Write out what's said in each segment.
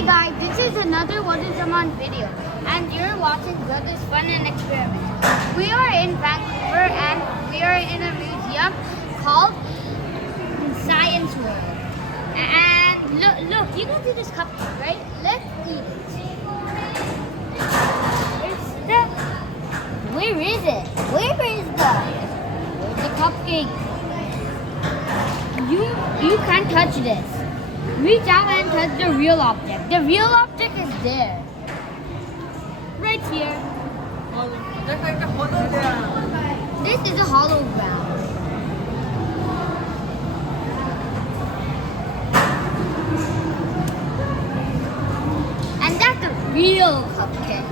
Hey guys, this is another What is Zaman video, and you're watching Brothers Fun and Experiment. We are in Vancouver and we are in a museum called Science World. And look, you can see this cupcake, right? Let's eat it. Where is it? Where's the cupcake? You can't touch this. Reach out and touch the real object. The real object is there. Right here. This is a hologram. And that's a real cupcake.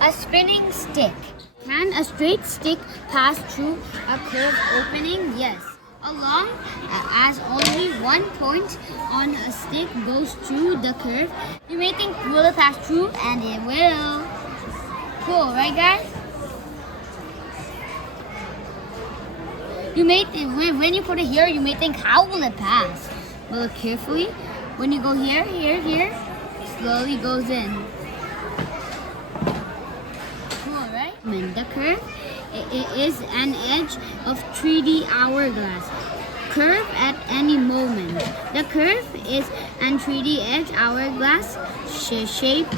A spinning stick. Can a straight stick pass through a curved opening? Yes. Along as only one point on a stick goes through the curve, you may think, will it pass through? And it will. Cool, right guys? You may when you put it here, you may think, how will it pass? But look carefully. When you go here, here, slowly goes in. The curve is an edge of 3D hourglass. Curve at any moment. The curve is an 3D edge hourglass shape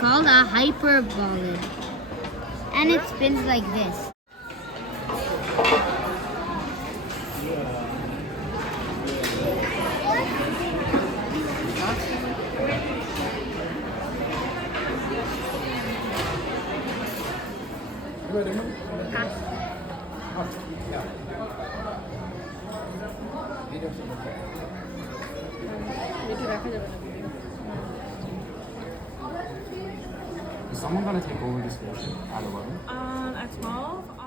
called a hyperboloid. And it spins like this. Is someone gonna take over this station out of order? At 12.